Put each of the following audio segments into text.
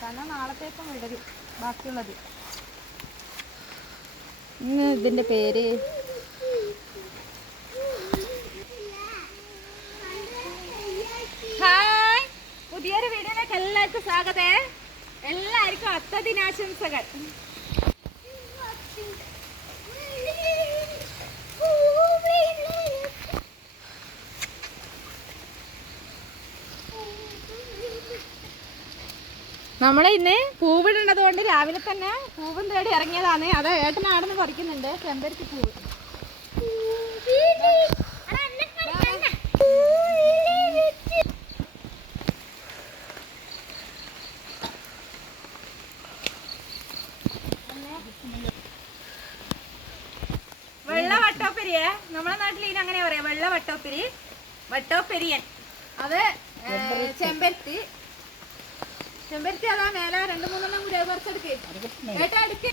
കാരണം നാളത്തേക്കും വിടരും ബാക്കിയുള്ളത്. ഇതിന്റെ പേര് ഹായ്! പുതിയൊരു വീഡിയോയിലേക്ക് എല്ലാവർക്കും സ്വാഗതേ. എല്ലാവർക്കും അത്ത ദിനാശംസകൾ നമ്മൾ ഇന്ന് പൂവിടുന്നത് കൊണ്ട് രാവിലെ തന്നെ പൂവും തേടി ഇറങ്ങിയതാണ്. അത് ഏട്ടനാണെന്ന് പറിക്കുന്നുണ്ട്. ചെമ്പരത്തി പൂവ്. വെള്ള വട്ടോപ്പരിയെ നമ്മളെ നാട്ടിൽ ഇതിന് അങ്ങനെ പറയാം. വെള്ള വട്ടോപ്പരി വട്ടോപ്പരിയൻ. അത് ചെമ്പരത്തി. ചെമ്പരത്തി അതാ മേലെ രണ്ട് മൂന്നെണ്ണം കൂടി കുറച്ചെടുക്ക് ഏട്ടാ എടുക്ക്.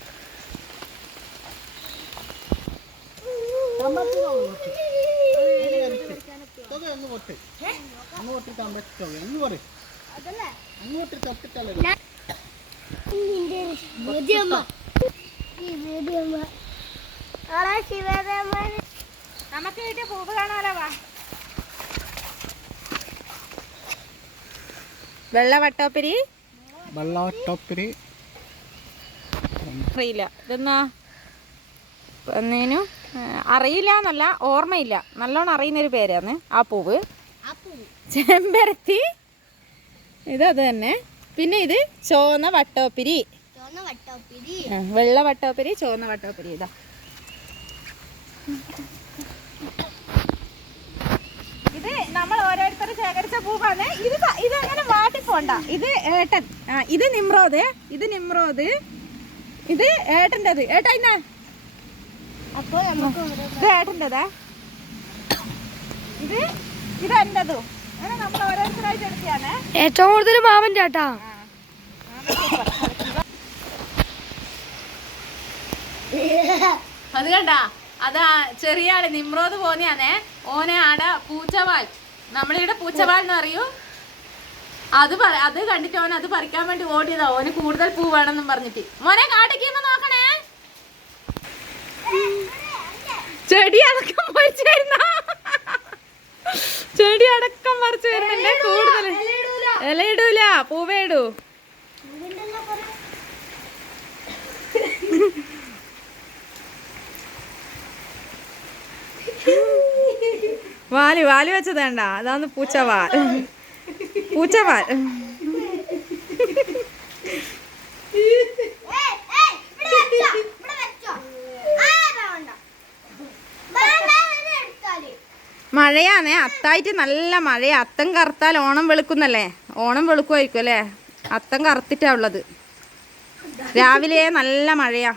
നമുക്ക് കിട്ടിയ പൂവ് കാണാലോ വാ. വെള്ള വട്ടോപ്പരി അറിയില്ല. ഇതെന്നാ? എന്നേനും അറിയില്ല എന്നല്ല ഓർമ്മയില്ല. നല്ലോണം അറിയുന്നൊരു പേരാണ് ആ പൂവ്. ചെമ്പരത്തി. ഇത് അത് തന്നെ. പിന്നെ ഇത് ചോന്ന വട്ടോപ്പിരി. വെള്ള വട്ടോപ്പിരി ചോന്ന വട്ടോപ്പിരി. ഇതാ. ഇത് നമ്മൾ ഓരോരുത്തർ ശേഖരിച്ച പൂവാണ്. ഇത് ഇത് അങ്ങനെ വാട്ടിപ്പോണ്ട ഇത് ഏട്ടൻ. ഇത് നിമ്രോദ്. ഇത് നിമ്രോദ്. ഇത് ഏട്ടന്റെത്. ഏട്ടാ ഇന്നാ. അപ്പോ ഇത് ഏട്ടന്റെതാ. ഇത് ഇത് എന്റെതും അങ്ങനെ നമ്മൾ ഓരോരുത്തരായിട്ട് എടുക്കുകയാണ്. ഏറ്റവും കൂടുതൽ മാമന്റെ ആട്ടാ. അത് കണ്ട. അതാ ചെറിയ ആൾ നിമ്രോത് പോന്നെയാണേ. ഓനെ ആട പൂച്ചവാൽ. നമ്മളിവിടെ പൂച്ചവാൽ എന്ന് അറിയൂ അത് പറ- അത് കണ്ടിട്ട് ഓൻ അത് പറിക്കാൻ വേണ്ടി ഓടിയതാ. ഓന് കൂടുതൽ പൂ വേണമെന്നും പറഞ്ഞിട്ട്. മോനെ കാട്ടിക്കുമ്പോ നോക്കണേ. ചെടി അടക്കം പറിച്ചു വരുന്ന. ചെടി അടക്കം പറിച്ചു വരുന്നുണ്ട്. കൂടുതൽ. ഇലയിടൂല. പൂവേ ഇടൂ. വാലി വാലി വെച്ചത് വേണ്ട അതാണ് പൂച്ചവാൽ പൂച്ചവാൽ മഴയാണേ അത്തായിട്ട് നല്ല മഴയാ അത്തം കറുത്താൽ ഓണം വെളുക്കുന്നല്ലേ? ഓണം വെളുക്കുമായിരിക്കും അല്ലേ? അത്തം കറുത്തിട്ടാ ഉള്ളത്. രാവിലെ നല്ല മഴയാ.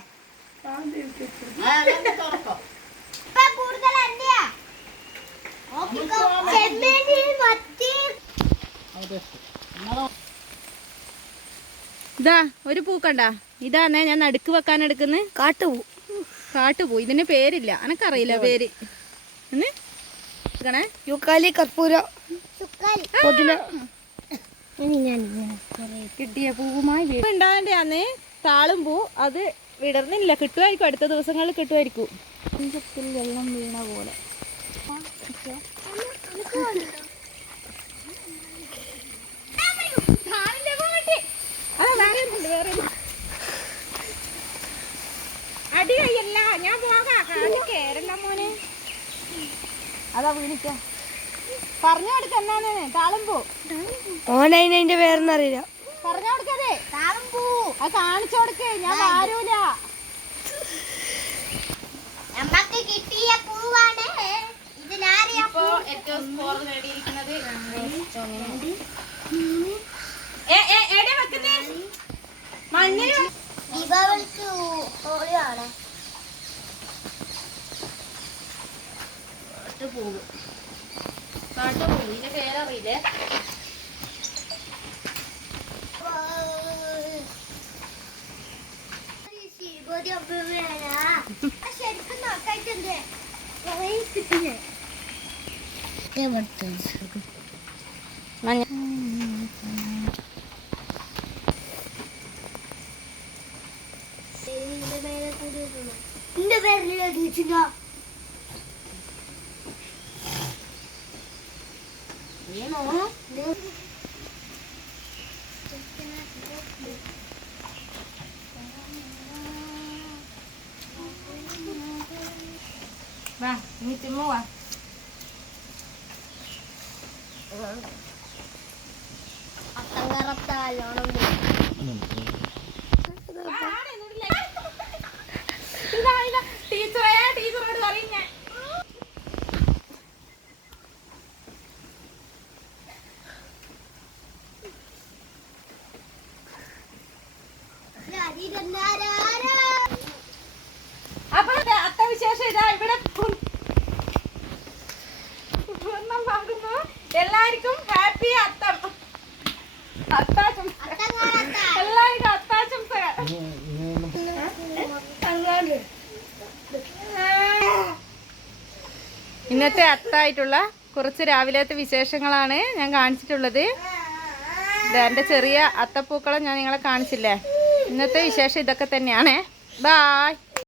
ഇതാ ഒരു പൂക്കണ്ട ഇതാന്നേ ഞാൻ നടുക്ക് വെക്കാൻ എടുക്കുന്നത് കാട്ടുപൂ. കാട്ടുപൂ. ഇതിന് പേരില്ല. എനക്കറിയില്ല പേര്. യുക്കാലി കർപ്പൂര കിട്ടിയ പൂവുമായി ഉണ്ടാകേണ്ടയാന്ന് താളും പൂ. അത് വിടർന്നില്ല. കിട്ടുമായിരിക്കും. അടുത്ത ദിവസങ്ങളിൽ കിട്ടുമായിരിക്കും. വെള്ളം വീണ പോലെ അടി കയ്യല്ല ഞാൻ പോകാം കാട് കേരള മോനെ അതാ വീണിക്ക. പറഞ്ഞു കൊടുക്ക എന്നാണ് താളം ഓനതിന്റെ പേരെന്നറിയില്ല. പറഞ്ഞു കൊടുക്കതേ താളമ്പൂ. അത് കാണിച്ചു കൊടുക്കേ ഞാൻ ആരൂല നമുക്ക് കിട്ടിയ പൂവാണ്. ഇപ്പോ ഏറ്റവും സ്കോർ നേടിയിരിക്കുന്നത് മഞ്ഞിൽ ദീപാവലിക്ക് ഹോളിയാണ് കാട്ടുപൂവ് കാട്ടുപൂവ് ഇതിന്റെ പേരറിയില്ലേ? ശരിക്കും നോക്കായിട്ടുണ്ട് കിട്ടില്ലേ മഞ്ഞ എന്റെ പേരിൽ എഴുതിയിട്ടുണ്ടോ Ba, ini timo ah. Atang garap tayo, ano ba? Ano ba? എല്ലാവർക്കും ഹാപ്പി അത്തം. ഇന്നത്തെ അത്തായിട്ടുള്ള കുറച്ച് രാവിലത്തെ വിശേഷങ്ങളാണ് ഞാൻ കാണിച്ചിട്ടുള്ളത്. ദേ എന്റെ ചെറിയ അത്തപ്പൂക്കളം ഞാൻ നിങ്ങളെ കാണിച്ചില്ലേ? ഇന്നത്തെ വിശേഷം ഇതൊക്കെ തന്നെയാണേ. ബായ്.